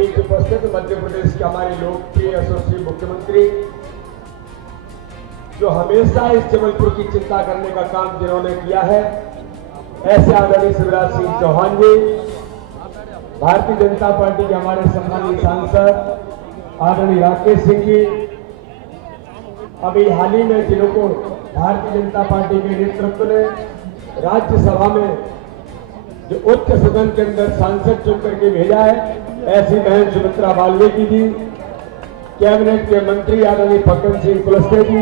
बीच उपस्थित मध्य प्रदेश के हमारे लोकप्रिय यशस्वी मुख्यमंत्री, जो हमेशा इस जबलपुर की चिंता करने का काम जिन्होंने किया है, ऐसे आदरणीय शिवराज सिंह चौहान जी, भारतीय जनता पार्टी के हमारे सम्मानित सांसद आदरणीय राकेश सिंह जी, अभी हाल ही में जिलों को भारतीय जनता पार्टी के नेतृत्व ने राज्यसभा में जो उच्च सदन के अंदर सांसद चुन करके भेजा है, ऐसी बहन सुमित्रा बाल्मीकि जी, कैबिनेट के मंत्री आदरणीय फग्गन सिंह कुलस्ते जी,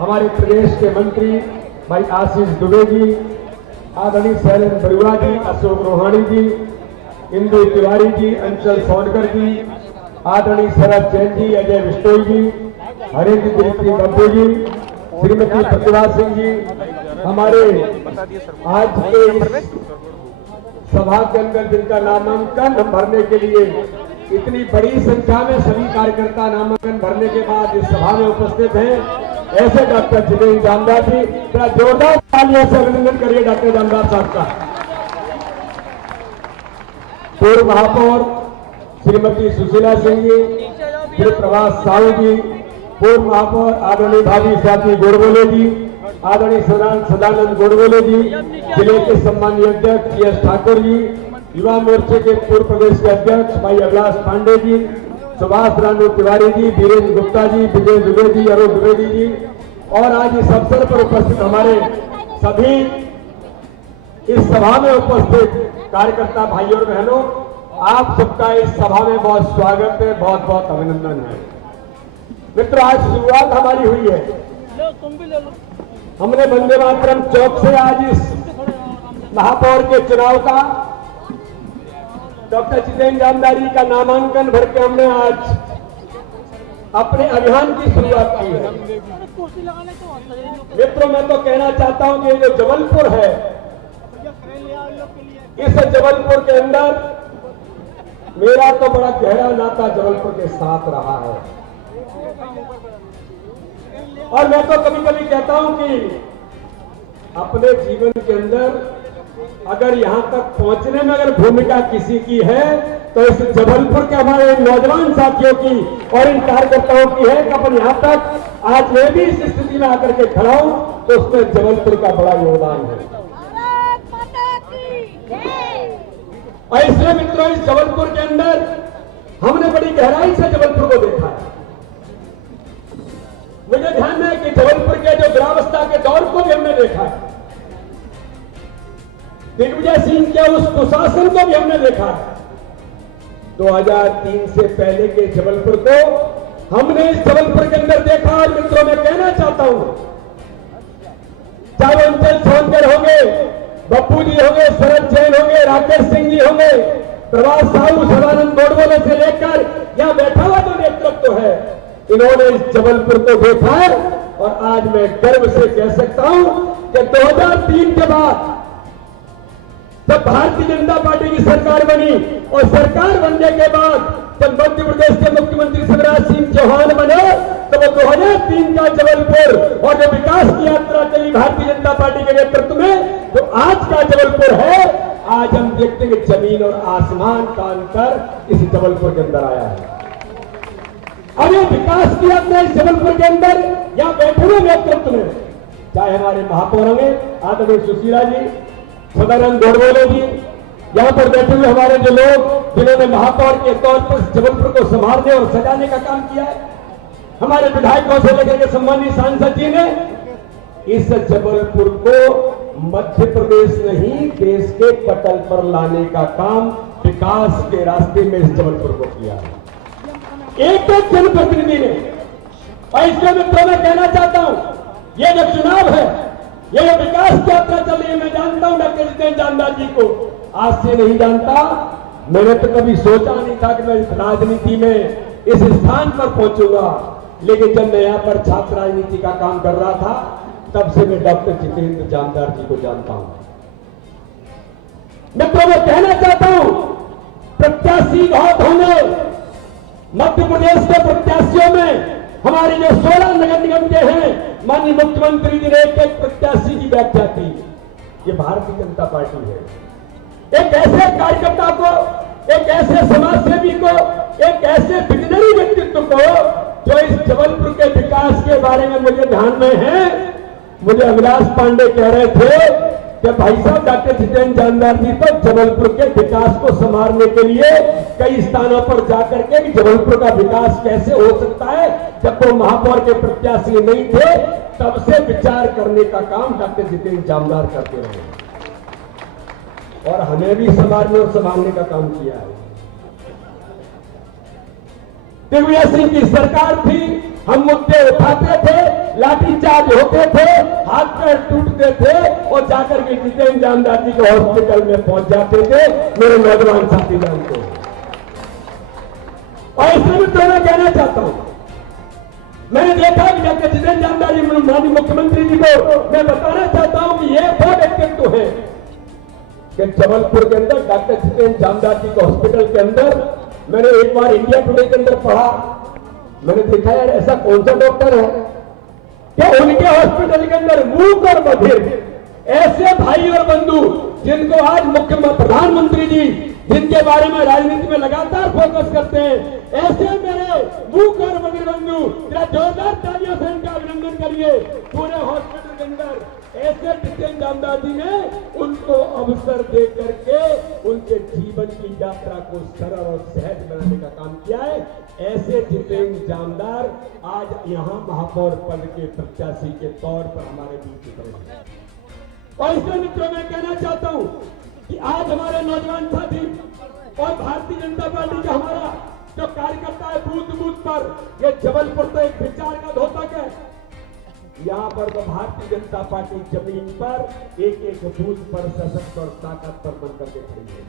हमारे प्रदेश के मंत्री भाई आशीष दुबे जी, आदरणीय शैलेंद्र बरुआ जी, अशोक रोहाणी जी, इंदु तिवारी जी, अंचल सोनकर जी, आदरणीय शरद जैन जी, अजय बिश्नोई जी, हरेंद्र दिलीप बब्बू जी, श्रीमती प्रतिभा सिंह जी, हमारे आज के इस सभा के अंदर जिनका नामांकन भरने के लिए इतनी बड़ी संख्या में सभी कार्यकर्ता नामांकन भरने के बाद इस सभा में उपस्थित हैं, ऐसे डॉक्टर जितेंद्र जामदार जी, बड़ा जोरदार तालियों से अभिनंदन करिए डॉक्टर जामदार साहब का। पूर्व महापौर श्रीमती सुशीला सिंह जी, श्री प्रभास साहू जी, पूर्व महापौर आदरणीय भाभी स्वाति गोडबोले जी, आदरणीय सदानंद गोडबोले जी, जिले के सम्मानीय अध्यक्ष एस ठाकुर जी, युवा मोर्चे के पूर्व प्रदेश के अध्यक्ष भाई अभिलाष पांडे जी, सुभाष रानू तिवारी जी, वीरेंद्र गुप्ता जी, विजय दुबे जी, अरुण द्विवेदी जी, और आज इस अवसर पर उपस्थित हमारे सभी इस सभा में उपस्थित कार्यकर्ता भाइयों और बहनों, आप सबका इस सभा में बहुत स्वागत है, बहुत बहुत अभिनंदन है। मित्रों, आज शुरुआत हमारी हुई है, हमने वंदे मातरम चौक से आज इस महापौर के चुनाव का डॉक्टर जितेंद्र जामदार जी का नामांकन भर के हमने आज अपने अभियान की शुरुआत की है। मित्रों, मैं तो कहना चाहता हूं कि जो जबलपुर है, इस जबलपुर के अंदर मेरा तो बड़ा गहरा नाता जबलपुर के साथ रहा है, और मैं तो कभी कभी कहता हूं कि अपने जीवन के अंदर अगर यहां तक पहुंचने में अगर भूमिका किसी की है तो इस जबलपुर के हमारे नौजवान साथियों की और इन कार्यकर्ताओं की है कि अपन यहां तक आज मैं भी इस स्थिति में आकर के खड़ा हूं, तो उसमें जबलपुर का बड़ा योगदान है। और इसलिए मित्रों, इस जबलपुर के अंदर हमने बड़ी गहराई से जबलपुर को देखा है। मुझे ध्यान है कि जबलपुर के जो दुरावस्था के दौर को भी हमने देखा है, दिग्विजय सिंह के उस कुशासन को भी हमने देखा है। 2003 से पहले के जबलपुर को हमने इस जबलपुर के अंदर देखा। और मित्रों, मैं कहना चाहता हूं, चाहे अंचल सोनकर होंगे, बप्पू जी होंगे, शरद जैन होंगे, राकेश सिंह जी होंगे, प्रभास साहू, सदानंद गोडबोले से लेकर यहां बैठा हुआ जो नेतृत्व है, इन्होंने इस जबलपुर को देखा है। और आज मैं गर्व से कह सकता हूं कि 2003 के बाद जब भारतीय जनता पार्टी की सरकार बनी और सरकार बनने के बाद जब मध्य प्रदेश के मुख्यमंत्री शिवराज सिंह चौहान बने, तो वो 2003 का जबलपुर और जो विकास की यात्रा चली भारतीय जनता पार्टी के नेतृत्व में, जो आज का जबलपुर है, आज हम देखते हैं कि जमीन और आसमान का अंतर इस जबलपुर के अंदर आया है। अब ये विकास की यात्रा इस जबलपुर के अंदर यहां बैठे हुए नेतृत्व में, चाहे हमारे महापौर होंगे आदरणीय सुशीला जी, सदानंद गोडबोले जी, यहां पर बैठे हुए हमारे जो लोग जिन्होंने महापौर के तौर पर जबलपुर को संभालने और सजाने का काम किया है, हमारे विधायकों से लेकर के सम्मानित सांसद जी ने इस जबलपुर को मध्य प्रदेश नहीं देश के पटल पर लाने का काम विकास के रास्ते में इस जबलपुर को किया है, एक एक जनप्रतिनिधि ने। और इसलिए मित्रों, मैं कहना चाहता हूं, ये जो चुनाव है, ये जो विकास की यात्रा चल रही है, मैं जानता हूं डॉक्टर जितेंद्र जामदार जी को आज से नहीं जानता। मैंने तो कभी सोचा नहीं था कि मैं इस राजनीति में इस स्थान पर पहुंचूंगा, लेकिन जब मैं यहां पर छात्र राजनीति का काम कर रहा था, तब से मैं डॉक्टर जितेंद्र जामदार जी को जानता हूं। मित्रों, मैं कहना चाहता हूं, प्रत्याशी बहुत होंगे। मध्य प्रदेश के प्रत्याशियों में हमारे जो 16 नगर निगम के हैं, माननीय मुख्यमंत्री जी ने एक एक प्रत्याशी की व्याख्या की। ये भारतीय जनता पार्टी है। एक ऐसे कार्यकर्ता को एक ऐसे समाजसेवी को, एक ऐसे विजनरी व्यक्तित्व को जो इस जबलपुर के विकास के बारे में मुझे ध्यान में है। मुझे अविनाश पांडे कह रहे थे कि भाई साहब डॉक्टर जितेंद्र जानदार जी तो जबलपुर के विकास को संवारने के लिए कई स्थानों पर जाकर के कि जबलपुर का विकास कैसे हो सकता है, जब वो महापौर के प्रत्याशी नहीं थे तब से विचार करने का काम डॉक्टर जितेंद्र जानदार करते रहे और हमें भी संवारने और संभालने का काम किया है। दिग्विजय सिंह की सरकार थी, हम मुद्दे उठाते थे, लाठीचार्ज होते थे, हाथ पैर टूटते थे और जाकर के जितेंद्र जानदार जी के हॉस्पिटल में पहुंच जाते थे। मेरे नौजवान साथी जानते हैं। और इसलिए मैं तो मैं कहना चाहता हूं, मैंने देखा कि डॉक्टर जितेंद्र जानदार जी माननीय मुख्यमंत्री जी को मैं बताना चाहता हूं कि ये वो व्यक्तित्व है कि जबलपुर के अंदर डॉक्टर जितेंद्र जानदार जी के हॉस्पिटल के अंदर मैंने एक बार इंडिया टुडे के अंदर पढ़ा, मैंने देखा यार ऐसा कौन सा डॉक्टर है कि उनके हॉस्पिटल के अंदर मूक और बधिर ऐसे भाई और बंधु जिनको आज मुख्यमंत्री प्रधानमंत्री जी जिनके बारे में राजनीति में लगातार फोकस करते हैं, ऐसे मेरे मूक और बधिर बंधु जोरदार तालियों से इनका अभिनंदन करिए। पूरे हॉस्पिटल के अंदर ऐसे जितेंद्र जानदार जी ने उनको अवसर दे करके उनके जीवन की यात्रा को सरल और सहज बनाने का काम किया है। ऐसे जितेंद्र जानदार आज यहां महापौर पद के प्रत्याशी के तौर पर हमारे बीच उतरे हैं। और इसलिए मित्रों मैं कहना चाहता हूं कि आज हमारे नौजवान साथी और भारतीय जनता पार्टी का हमारा जो कार्यकर्ता है बूथ बूथ पर, ये जबलपुर तो एक विचार का द्योतक है। यहां पर तो भारतीय जनता पार्टी जमीन पर एक एक बूथ पर सशक्त और ताकतवर बनकर के खड़ी है।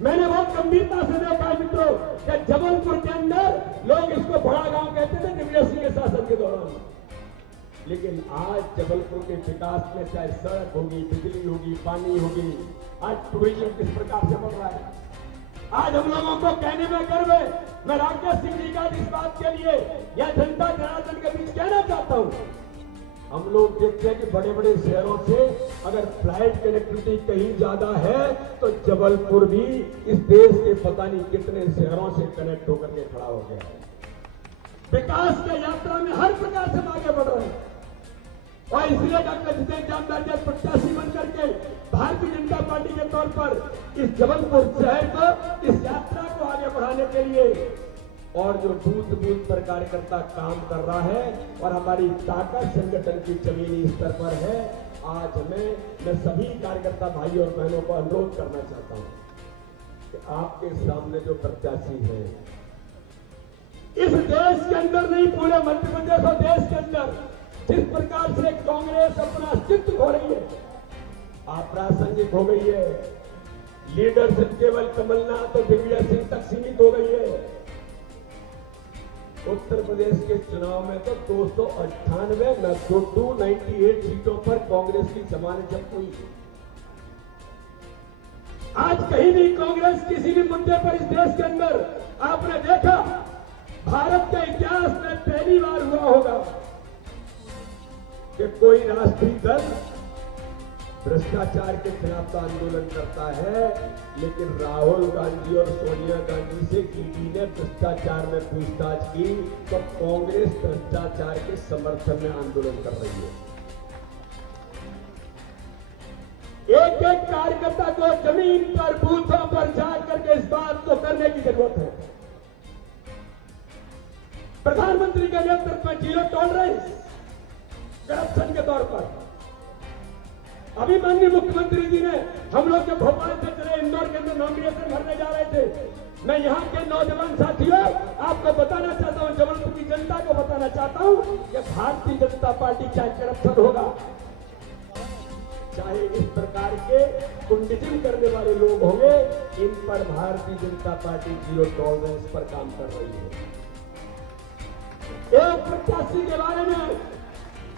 मैंने बहुत गंभीरता से देखा है मित्रों कि जबलपुर के अंदर लोग इसको बड़ा गांव कहते थे दिग्विजय सिंह के शासन के दौरान, लेकिन आज जबलपुर के विकास में चाहे सड़क होगी, बिजली होगी, पानी होगी, आज टूरिज्म किस प्रकार से बढ़ रहा है। आज हम लोगों को कहने में गर्व है। मैं राकेश सिंह जी का इस बात के लिए या जनता जनार्दन के बीच कहना चाहता हूं, हम लोग देखते हैं कि बड़े बड़े शहरों से अगर फ्लाइट कनेक्टिविटी कहीं ज्यादा है तो जबलपुर भी इस देश के पता नहीं कितने शहरों से कनेक्ट होकर के खड़ा हो गया है। विकास की यात्रा में हर प्रकार से आगे बढ़ रहे हैं और इसलिए डॉक्टर जितेंद्र जानदार जी प्रत्याशी बनकर के भारतीय जनता पार्टी के तौर पर इस जबलपुर शहर को, इस यात्रा को आगे बढ़ाने के लिए और जो बूथ बूथ पर कार्यकर्ता काम कर रहा है और हमारी ताकत संगठन की जमीनी स्तर पर है। आज मैं सभी कार्यकर्ता भाई और बहनों को अनुरोध करना चाहता हूं कि आपके सामने जो प्रत्याशी है इस देश के अंदर नहीं, पूरे मध्य प्रदेश और देश के अंदर जिस प्रकार से कांग्रेस अपना अस्तित्व खो रही है, अप्रासंगिक हो गई है, लीडरशिप केवल कमलनाथ और दिग्विजय सिंह तक सीमित हो गई है। उत्तर प्रदेश के चुनाव में तो 298 सीटों पर कांग्रेस की जमानत जब्त हुई। आज कहीं भी कांग्रेस किसी भी मुद्दे पर इस देश के अंदर आपने देखा, भारत के इतिहास में पहली बार हुआ होगा कि कोई राष्ट्रीय दल भ्रष्टाचार के खिलाफ का आंदोलन करता है, लेकिन राहुल गांधी और सोनिया गांधी से ईडी ने भ्रष्टाचार में पूछताछ की तो कांग्रेस भ्रष्टाचार के समर्थन में आंदोलन कर रही है। एक एक कार्यकर्ता को जमीन पर, बूथों पर जाकर के इस बात को करने की जरूरत है। प्रधानमंत्री के नेतृत्व में जीरो टॉलरेंस करप्शन के तौर पर अभी माननीय मुख्यमंत्री जी ने हम लोग के भोपाल से चले इंदौर के अंदर नॉमिनेशन भरने जा रहे थे। मैं यहाँ के नौजवान साथियों आपको बताना चाहता हूँ, जबलपुर की जनता को बताना चाहता हूँ कि भारतीय जनता पार्टी चाहे करप्शन होगा, चाहे इस प्रकार के कुंडिज्म करने वाले लोग होंगे, इन पर Bharatiya Janata party zero tolerance पर काम कर रही है। एक प्रत्याशी के बारे में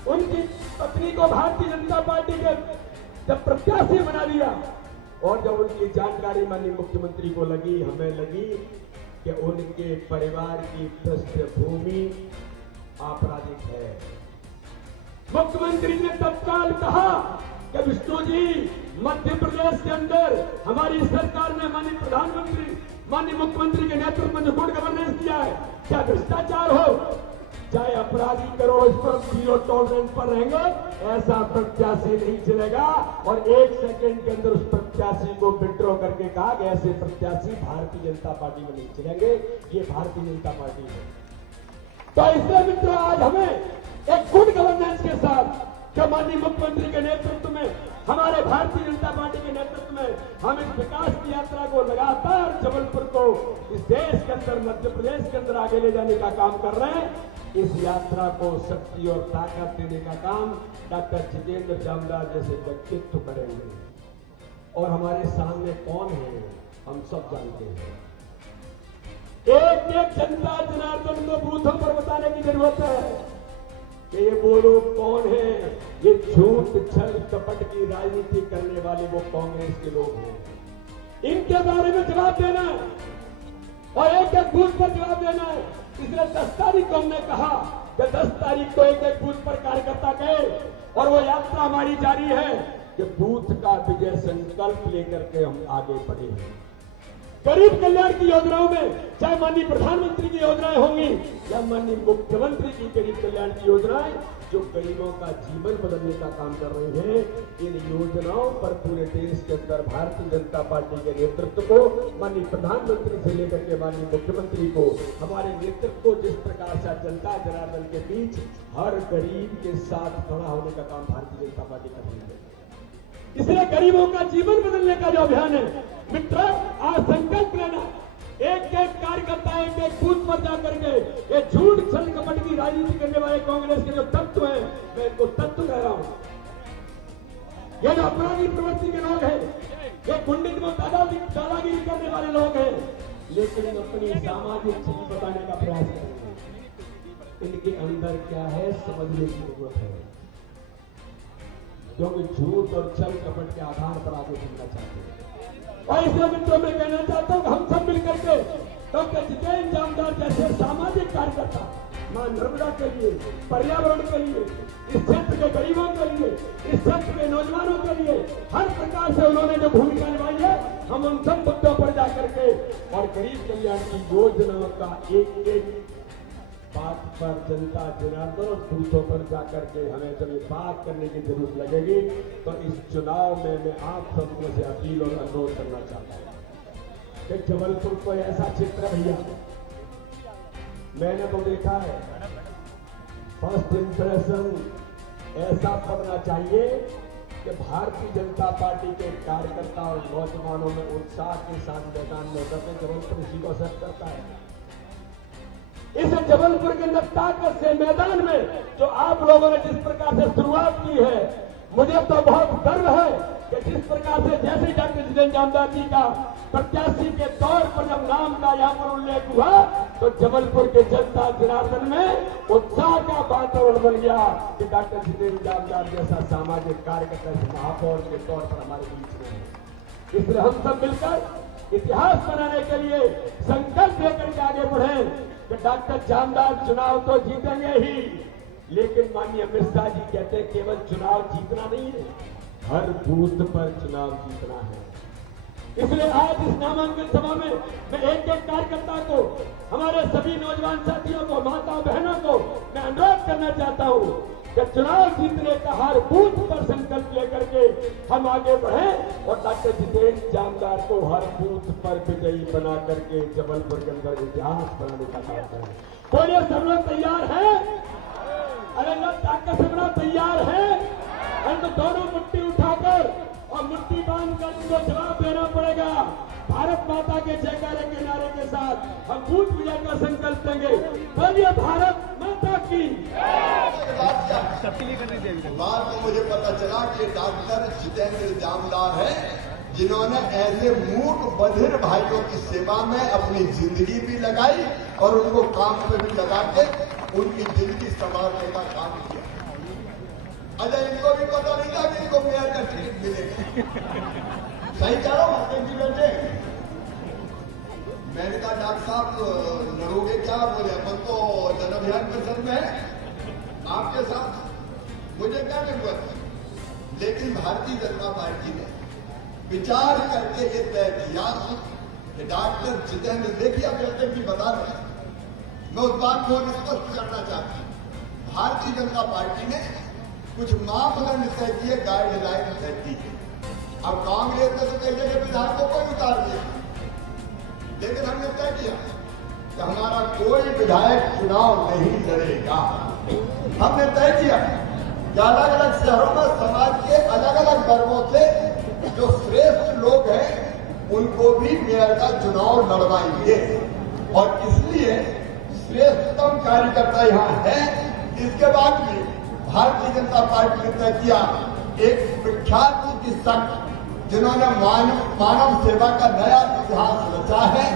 उनकी पत्नी को भारतीय जनता पार्टी के जब प्रत्याशी बना दिया और जब उनकी जानकारी माननीय मुख्यमंत्री को लगी, हमें लगी कि उनके परिवार की पृष्ठभूमि आपराधिक है। मुख्यमंत्री ने तत्काल कहा कि विष्णु जी मध्य प्रदेश के अंदर हमारी सरकार ने माननीय प्रधानमंत्री, माननीय मुख्यमंत्री के नेतृत्व में जो गुड गवर्नेंस दिया है, क्या भ्रष्टाचार हो, चाहे अपराधी करो, इस पर 0 टॉलरेंस पर रहेंगे, ऐसा प्रत्याशी नहीं चलेगा। और 1 सेकंड के अंदर उस प्रत्याशी को विड्रॉ करके कहा कि ऐसे प्रत्याशी भारतीय जनता पार्टी में नहीं चलेंगे, ये भारतीय जनता पार्टी है। तो इसलिए मित्रों, आज हमें एक गुड गवर्नेंस के साथ माननीय मुख्यमंत्री के नेतृत्व में, हमारे भारतीय जनता पार्टी के नेतृत्व में हम इस विकास की यात्रा को लगातार जबलपुर को इस देश के अंदर, मध्य प्रदेश के अंदर आगे ले जाने का काम कर रहे हैं। इस यात्रा को शक्ति और ताकत देने का काम डॉक्टर जितेंद्र जामदार जैसे व्यक्तित्व करेंगे। और हमारे सामने कौन है हम सब जानते हैं। एक एक जनता जनार्दन को बूथों पर बताने की जरूरत है कि ये वो लोग कौन है, ये झूठ छल कपट की राजनीति करने वाले वो कांग्रेस के लोग हैं। इनके बारे में जवाब देना है और एक एक बूथ पर जवाब देना है। इसलिए 10 तारीख को हमने कहा कि 10 तारीख को एक एक बूथ पर कार्यकर्ता गए और वो यात्रा हमारी जारी है कि बूथ का विजय संकल्प लेकर के हम आगे बढ़े हैं। गरीब कल्याण की योजनाओं में चाहे माननीय प्रधानमंत्री की योजनाएं होंगी या माननीय मुख्यमंत्री की गरीब कल्याण की योजनाएं जो गरीबों का जीवन बदलने का काम कर रही हैं, इन योजनाओं पर पूरे देश के अंदर भारतीय जनता पार्टी के नेतृत्व को, माननीय प्रधानमंत्री से लेकर के माननीय मुख्यमंत्री को, हमारे नेतृत्व को जिस प्रकार से जनता जनार्दन के बीच हर गरीब के साथ खड़ा होने का काम भारतीय जनता पार्टी कर रही है। इसलिए गरीबों का जीवन बदलने का जो अभियान है मित्र, आज संकल्प लेना, एक एक कार्यकर्ता एक एक बूथ पर जाकर के ये झूठ छल कपट की राजनीति करने वाले कांग्रेस के जो तत्व हैं, मैं इनको तत्व कह रहा हूं। ये जो अपराधी प्रवृत्ति के लोग हैं, ये गुंडे में दादागिरी करने वाले लोग हैं, लेकिन अपनी सामाजिक छवि बताने का प्रयास कर रहे हैं। इनके अंदर क्या है समझने की जरूरत है, क्योंकि झूठ और छल कपट के आधार पर आगे बढ़ना चाहते हैं। और इसलिए मित्रों में कहना चाहता हूं कि हम सब मिलकर के डॉक्टर जितेंद्र जामदार जैसे सामाजिक कार्यकर्ता मां नर्मदा के लिए, पर्यावरण के लिए, इस क्षेत्र के गरीबों के लिए, इस क्षेत्र के नौजवानों के लिए हर प्रकार से उन्होंने जो भूमिका निभाई है, हम उन सब मुद्दों पर जाकर के और गरीब कल्याण की योजनाओं का एक एक बात पर जनता जनार्दन और बूथों पर जाकर के हमें जब ये बात करने की जरूरत लगेगी, तो इस चुनाव में मैं आप सबको से अपील और अनुरोध करना चाहता हूं कि जबलपुर कोई ऐसा क्षेत्र है भैया, मैंने तो देखा है, फर्स्ट इंप्रेशन ऐसा पड़ना चाहिए कि भारतीय जनता पार्टी के कार्यकर्ता और नौजवानों में उत्साह के साथ मैदान में उतरते जबलपुर इसी को असर करता है। इस जबलपुर के अंदर ताकत से मैदान में जो आप लोगों ने जिस प्रकार से शुरुआत की है, मुझे तो बहुत गर्व है कि जिस प्रकार से जैसे डॉक्टर जितेंद्र जामदार जी का प्रत्याशी के तौर पर जब नाम का यहाँ पर उल्लेख हुआ, तो जबलपुर के जनता जनार्दन में उत्साह का वातावरण बन गया कि डॉक्टर जितेंद्र जामदार जैसा सामाजिक कार्यकर्ता महापौर के तौर पर हमारे बीच में है। इसलिए हम सब मिलकर इतिहास बनाने के लिए संकल्प लेकर के आगे बढ़े कि डॉक्टर जामदार चुनाव तो जीतेंगे ही, लेकिन माननीय अमित शाह जी कहते हैं केवल चुनाव जीतना नहीं है, हर बूथ पर चुनाव जीतना है। इसलिए आज इस नामांकन सभा में मैं एक एक कार्यकर्ता को, हमारे सभी नौजवान साथियों को, माताओं बहनों को मैं अनुरोध करना चाहता हूं कि चुनाव जीतने का हर बूथ पर संकल्प लेकर के हम आगे बढ़े और डॉक्टर जितेंद्र जामदार को हर बूथ पर विजयी बना करके जबलपुर के अंदर इतिहास बनाने का काम करें। बोलिए सब लोग तैयार हैं? अरे लोग ताकत से बड़ा तैयार है? तो दोनों मुट्ठी उठाकर और मुट्ठी बांधकर उनको जवाब देना पड़ेगा। भारत माता के जयकारे के नारे के साथ हम बूथ विजय का संकल्प लेंगे। बोलिए भारत माता की। बाद में मुझे पता चला कि डॉक्टर जितेंद्र जामदार है, जिन्होंने ऐसे मूक बधिर भाइयों की सेवा में अपनी जिंदगी भी लगाई और उनको काम पे भी लगा के उनकी जिंदगी संवारने का काम किया। अजय इनको भी पता नहीं था कि इनको मेयर का टिकट मिलेगा। सही कह रहा हूं जी बैठे। मैंने कहा डॉक्टर साहब लड़ोगे क्या? बोले अपन तो जन अभियान परिषद में है आपके साथ, मुझे क्या जरूरत है। लेकिन भारतीय जनता पार्टी ने विचार करके ये तय किया कि डॉक्टर जितेंद्र, देखिए अब जब की बता रहे हैं, मैं उस बात को स्पष्ट करना चाहता हूं। भारतीय जनता पार्टी ने कुछ मापदंड तय किए, गाइडलाइन तय की है। अब कांग्रेस ने तो कई जगह विधायकों को भी उतार दिया, लेकिन हमने तय किया कि हमारा कोई विधायक चुनाव नहीं लड़ेगा। हमने तय किया कि अलग अलग शहरों में समाज के अलग अलग वर्गों से जो श्रेष्ठ लोग हैं उनको भी मेयर का चुनाव लड़वाएंगे, और इसलिए श्रेष्ठतम कार्यकर्ता यहाँ है। इसके बाद भी भारतीय जनता पार्टी ने तय किया, एक विख्यात चिकित्सक जिन्होंने मानव सेवा का नया इतिहास रचा है,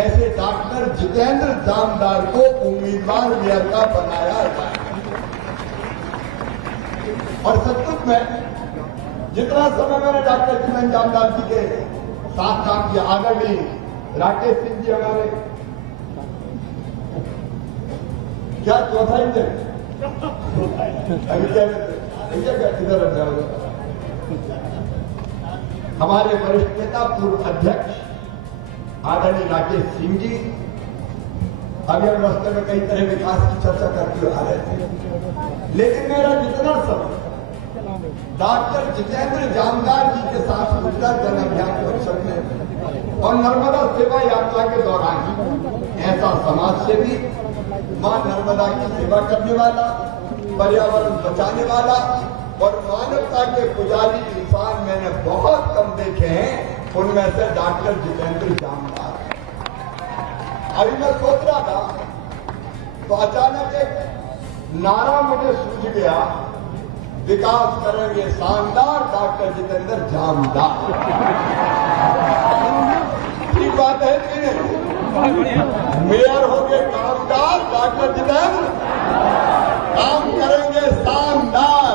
ऐसे डॉक्टर जितेंद्र जामदार को उम्मीदवार मेयर का बनाया जाए। और सचमुच में जितना समय मैंने डॉक्टर जितेंद्र जामदार जी के साथ काम किया, आदरणीय राकेश सिंह जी हमारे क्या चौथा इंजन इधर हमारे वरिष्ठ नेता पूर्व अध्यक्ष आदरणीय राकेश सिंह जी, अभी हम रास्ते में कई तरह विकास की चर्चा करते हुए आ रहे थे, लेकिन मेरा जितना समय डॉक्टर जितेंद्र जामदार जी के साथ गुजरात जन अभियान परिषद में और नर्मदा सेवा यात्रा के दौरान ऐसा समाज सेवी, मां नर्मदा की सेवा करने वाला, पर्यावरण बचाने वाला और मानवता के पुजारी इंसान मैंने बहुत कम देखे हैं। उनमें से डॉक्टर जितेंद्र जामदार। अभी मैं सोच रहा था तो अचानक एक नारा मुझे सूझ गया, विकास करेंगे शानदार डॉक्टर जितेंद्र जामदार। ठीक बात है कि नहीं? मेयर होंगे कामदार डॉक्टर जितेंद्र, काम करेंगे शानदार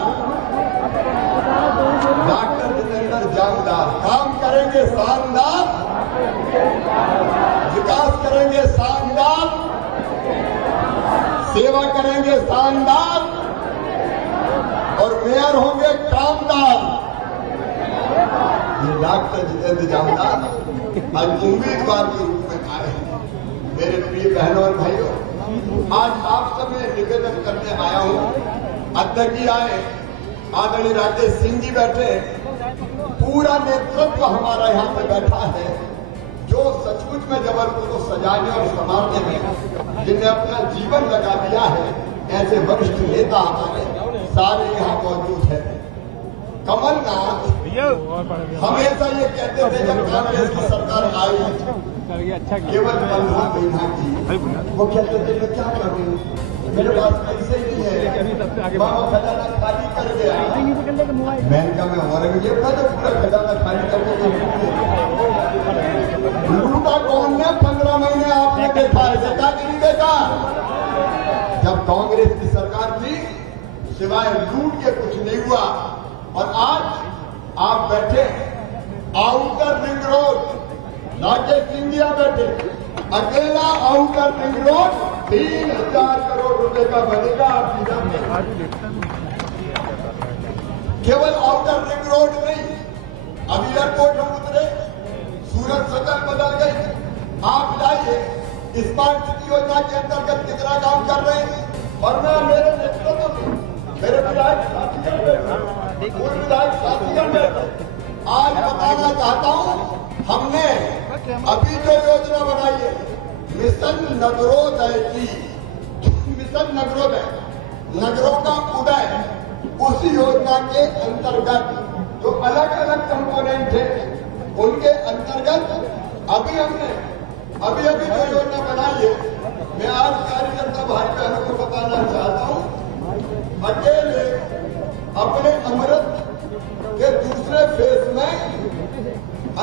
डॉक्टर जितेंद्र जामदार, काम करेंगे शानदार, विकास करेंगे शानदार, सेवा करेंगे शानदार और मेयर होंगे कामदार। ये डॉक्टर जितेंद्र जामदार आज उम्मीदवार के रूप में आए हैं। मेरे प्रिय बहनों और भाइयों, आज आप सब मैं निवेदन करने आया हूं। अध्यक्ष आए, आदरणीय राकेश सिंह जी बैठे, पूरा नेतृत्व हमारा यहाँ पे बैठा है, जो सचमुच में जबलपुर को सजाने और संवारने में जिन्हें अपना जीवन लगा दिया है, ऐसे वरिष्ठ नेता हमारे सारे यहाँ मौजूद है। कमलनाथ हमेशा ये कहते थे जब कांग्रेस की सरकार आई, केवल 15 महीना की, वो कहते थे मैं क्या करूं, मेरे पास पैसे ही नहीं है, मामा खजाना खाली कर गया। मैंने कहा मैं औरंगजेब था जो पूरा खजाना खाली करके लूटा कौन ने? 15 महीने आपने देखा है, देखा कि नहीं देखा? जब कांग्रेस की सरकार थी सिवाय लूट के कुछ नहीं हुआ। और आज आप बैठे outer ring road, Rakesh Scindia बैठे, अकेला आउटर रिंग रोड 3000 करोड़ रुपए का बनेगा आपकी जमीन। केवल आउटर रिंग रोड नहीं, अभी एयरपोर्ट हम उतरे, सूरत शक्ल बदल गई। आप जाइए स्मार्ट सिटी योजना के अंतर्गत कितना काम कर रहे हैं, और मैं मेरे नेतृत्व में मेरे विधायक साथीगण बैठे, पूर्व विधायक साथीगण बैठे, आज बताना चाहता हूं, हमने अभी जो योजना बनाई है मिशन नगरोदय की, मिशन नगरोदय, नगरों का उदय, उस योजना के अंतर्गत जो अलग अलग कंपोनेंट है उनके अंतर्गत अभी जो योजना बनाई है, मैं आज कार्यकर्ता भाई बहनों को बताना चाहता हूं, अकेले अपने अमृत के दूसरे फेज में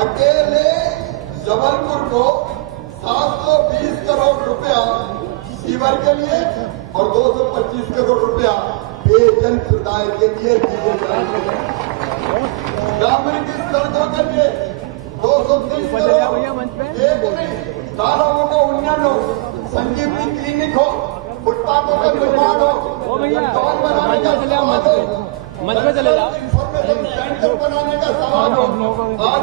अकेले जबलपुर को 720 करोड़ रुपया सीवर के लिए और 225 करोड़ रुपया पेयजल सुविधाएं के लिए दिए जाएंगे। ग्रामीण की सड़कों के लिए 230 करोड़, एक नहीं, तालाबों का उन्नयन हो, संजीवनी क्लिनिक हो, फुटपाथों का निर्माण हो, टॉल बनाने का सवाल हो, मंच में चले जाओ, इंफॉर्मेशन सेंटर बनाने का सवाल हो, आज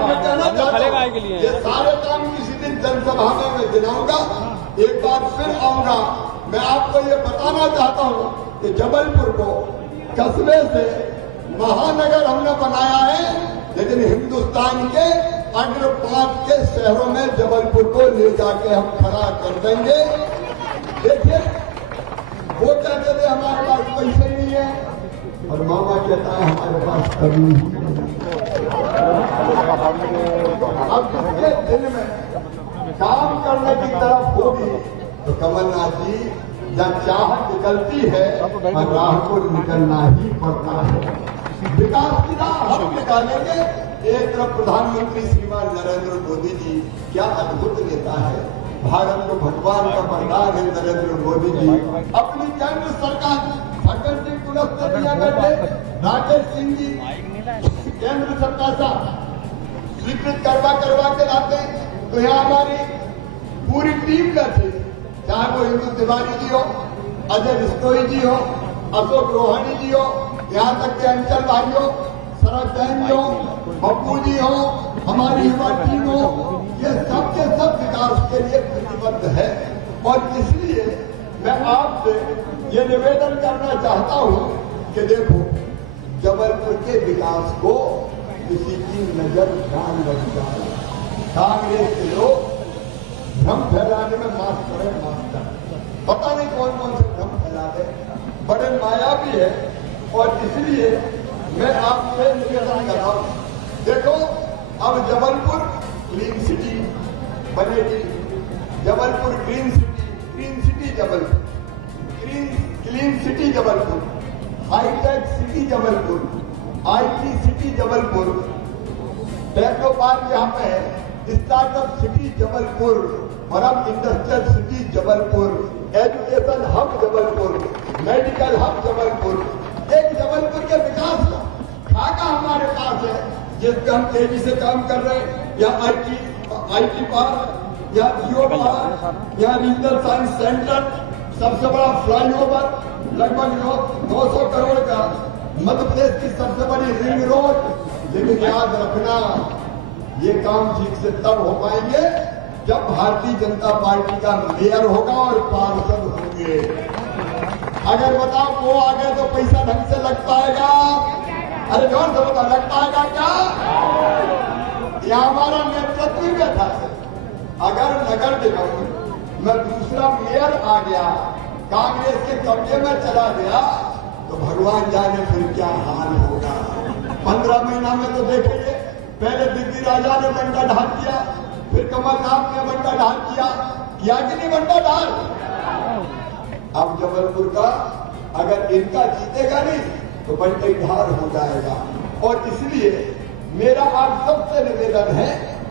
सभा में मैं दिलाऊंगा, एक बार फिर आऊंगा। मैं आपको ये बताना चाहता हूं कि जबलपुर को कस्बे से महानगर हमने बनाया है, लेकिन हिंदुस्तान के अग्र 5 के शहरों में जबलपुर को ले जाके हम खड़ा कर देंगे। देखिए, वो कहते थे हमारे पास पैसे नहीं है, और मामा कहता है हमारे पास कभी नहीं है। अब जिसके दिल में काम करने की तरफ होगी तो कमलनाथ जी, जब चाहत निकलती है और राह को निकलना ही पड़ता है। विकास की राह हम निकालेंगे। एक तरफ प्रधानमंत्री श्रीमान नरेंद्र मोदी जी, क्या अद्भुत नेता है, भारत को भगवान का वरदान है नरेंद्र मोदी जी। अपनी केंद्र सरकार भगत सिंह कुलस्ते बैठे, राकेश सिंह जी केंद्र सरकार से स्वीकृत करवा के लाते, तो यहाँ हमारी पूरी टीम बैठी, चाहे वो हिंदू तिवारी जी हो, अजय बिश्नोई जी हो, अशोक रोहानी जी हो, यहाँ तक के अंचल भाई हो, शरद जैन जी हो, बब्बू जी हो, हमारी युवा टीम हो, ये सब के सब विकास के लिए प्रतिबद्ध है। और इसलिए मैं आपसे ये निवेदन करना चाहता हूँ कि देखो, जबलपुर के विकास को किसी की नजर ध्यान लग जाए। कांग्रेस के लोग भ्रम फैलाने में मास्टर पता नहीं कौन कौन से भ्रम फैलाते, बड़े मायावी है। और इसलिए मैं आपसे निवेदन कर रहा हूं, देखो अब जबलपुर क्लीन सिटी बनेगी, Jabalpur green city Jabalpur, clean city Jabalpur, hitech city Jabalpur, IT city Jabalpur, techno park यहाँ पे है, स्टार्टअप सिटी जबलपुर, और अब industrial city Jabalpur, education hub Jabalpur, medical hub Jabalpur. एक जबलपुर के विकास का खाका हमारे पास है, जिसका हम तेजी से काम कर रहे हैं। या IT पार्क, या जियो पार्क, या रीजनल साइंस सेंटर, सबसे बड़ा फ्लाईओवर लगभग 900 करोड़ का, मध्य प्रदेश की सबसे बड़ी रिंग रोड। लेकिन याद रखना, ये काम ठीक से तब हो पाएंगे जब भारतीय जनता पार्टी का मेयर होगा और पार्षद होंगे। अगर बताओ वो आ गए तो पैसा ढंग से लग पाएगा? अरे जोर से बताओ, लग पाएगा क्या? यह हमारा नेतृत्व ही बैठा है। अगर नगर निगम में दूसरा मेयर आ गया, कांग्रेस के कब्जे में चला गया, तो भगवान जाने फिर क्या हाल होगा। 15 महीना में तो देखेंगे, पहले दिल्ली राजा ने बंटा ढाल दिया, फिर कमलनाथ ने बंटा ढाल किया कि नहीं बंटा ढाल? अब जबलपुर का अगर इनका जीतेगा नहीं तो बंटे ढाल हो जाएगा। और इसलिए मेरा आज सबसे निवेदन है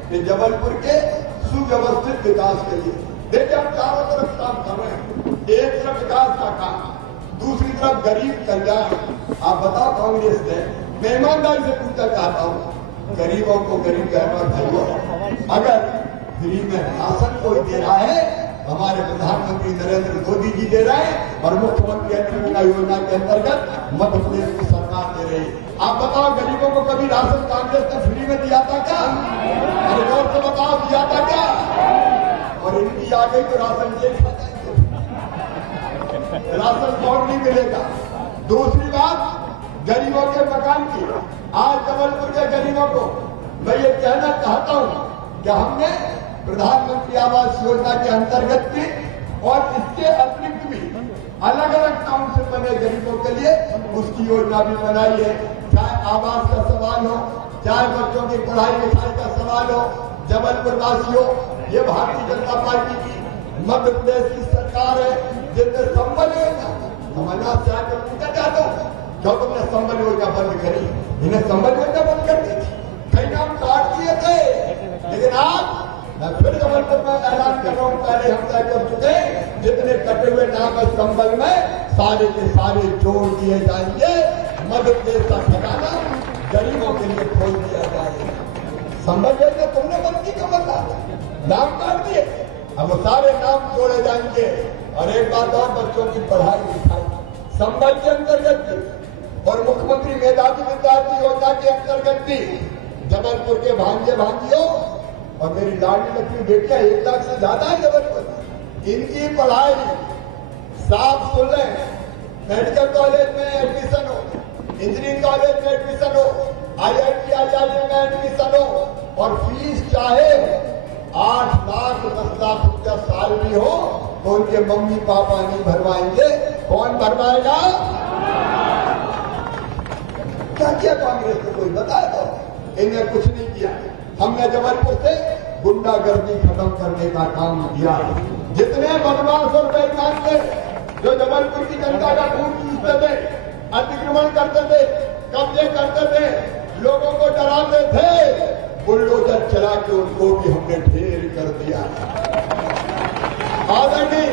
कि जबलपुर के सुव्यवस्थित विकास के लिए, देखिए हम चारों तरफ काम कर रहे हैं। एक तरफ विकास का काम, दूसरी तरफ गरीब कल्याण। आप बताओ कांग्रेस ने, मैं ईमानदारी से पूछना चाहता हूँ, गरीबों को गरीब कहना चाहिए। अगर फ्री में राशन कोई दे रहा है, हमारे प्रधानमंत्री नरेंद्र मोदी जी दे रहे हैं, और मुख्यमंत्री अन्नपूर्णा योजना के अंतर्गत मध्य प्रदेश की सरकार दे रही है। आप बताओ, गरीबों को कभी राशन कांग्रेस ने फ्री में दिया था क्या? अरे जोर से बताओ, दिया था क्या? और इनकी आ गई तो राशन जेल खा जाएंगे, राशन कौन नहीं मिलेगा। दूसरी बात, गरीबों के मकान की। आज जबलपुर के गरीबों को मैं ये कहना चाहता हूं कि हमने प्रधानमंत्री आवास योजना के अंतर्गत भी और इसके अतिरिक्त भी अलग अलग टाउनशिप बने गरीबों के लिए उसकी योजना भी बनाई है। चाहे आवास का सवाल हो, चाहे बच्चों की पढ़ाई लिखाई का सवाल हो, जबलपुर वासियों, ये भारतीय जनता पार्टी की मध्य प्रदेश की सरकार है जिसने संबल योजना, कमलनाथ से आकर पूछा चाहता हूँ, क्यों तुमने संबल योजना बंद करी? इन्हें संबल योजना बंद कर दी थी, कई नाम काट दिए थे। लेकिन आज मैं फिर जबलपुर में ऐलान कर रहा हूँ, पहले हम तय कर चुके, जितने कटे हुए नाम है संबल में सारे के सारे जोड़ दिए जाएंगे। मध्य प्रदेश का ठिकाना गरीबों के लिए खोल दिया जाएगा। संबल योजना तुमने बंद की, कमलनाथ नाम काट दिए, अब सारे नाम जोड़े जाएंगे। और एक बात और, बच्चों की पढ़ाई लिखाई संबल के अंतर्गत भी और मुख्यमंत्री मेधावी विद्यार्थी योजना के अंतर्गत भी जबलपुर के भांजे भांजियों और मेरी लाडली लक्ष्मी बेटियां 1 लाख से ज्यादा है जबलपुर। इनकी पढ़ाई साफ सुन लें, मेडिकल कॉलेज में एडमिशन हो, इंजीनियरिंग कॉलेज में एडमिशन हो, IIT में एडमिशन हो, और फीस चाहे 8 लाख 10 लाख रुपया साल भी हो तो उनके मम्मी पापा नहीं भरवाएंगे। कौन भरवाएगा? क्या किया कांग्रेस ने? कोई बताए तो? इन्हें कुछ नहीं किया। हमने जबलपुर से गुंडागर्दी खत्म करने का काम किया। जितने बदमाश और बेईमान थे जो जबलपुर की जनता का खून चूसते थे, अतिक्रमण करते थे, कब्जे करते थे, लोगों को डराते थे, बुलडोजर चला के उनको भी हमने ढेर कर दिया। आदरणीय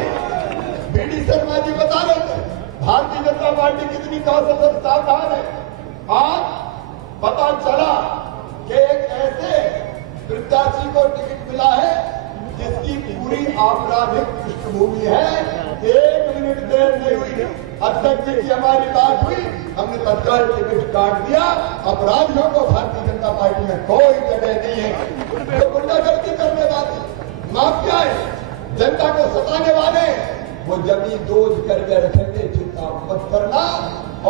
BD शर्मा जी बता रहे थे भारतीय जनता पार्टी कितनी सावधान है। आज पता चला कि एक ऐसे प्रत्याशी को टिकट मिला है जिसकी पूरी आपराधिक पृष्ठभूमि है। 1 मिनट देर नहीं हुई, अध्यक्ष जी की हमारी बात हुई, हमने तत्काल टिकट काट दिया। अपराधियों को भारतीय जनता पार्टी में कोई जगह नहीं है। तो गुंडागर्दी करने वाले, माफिया है, जनता को सताने वाले, वो जमीन दोज करके रखेंगे, चिंता मत करना।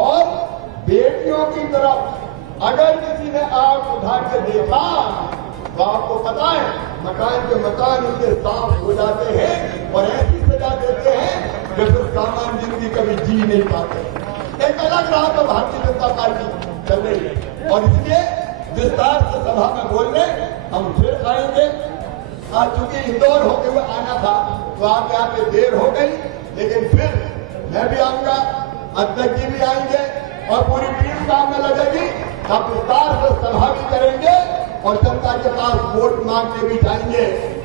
और बेटियों की तरफ अगर किसी ने आंख उठा के देखा तो आपको पता है मकान के मकान उनके साफ हो जाते हैं और ऐसी सजा देते हैं कि फिर सामान्य जिंदगी कभी जी नहीं पाते। एक अलग राह पर भारतीय जनता पार्टी चल रही है और इसलिए विस्तार से सभा में बोलने हम फिर आएंगे। आज चूंकि इंदौर होते हुए आना था तो आप यहाँ पे देर हो गई, लेकिन फिर मैं भी आऊंगा, अध्यक्ष जी भी आएंगे और पूरी टीम काम में लगेगी। हम विस्तार से सभा भी करेंगे और जनता के पास वोट मांगने भी जाएंगे।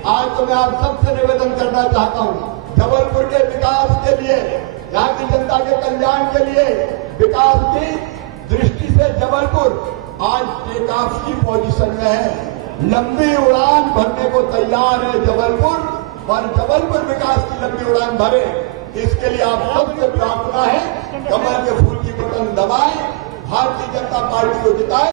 आज तो मैं आप सबसे निवेदन करना चाहता हूँ, जबलपुर के विकास के लिए, यहाँ की जनता के कल्याण के लिए, विकास की दृष्टि से जबलपुर आज टेक ऑफ की पोजीशन में है। लंबी उड़ान भरने को तैयार है जबलपुर, और जबलपुर विकास की लंबी उड़ान भरे, इसके लिए आप सबसे प्रार्थना है कमल के फूल की बटन दबाएं, भारतीय जनता पार्टी को जिताएं।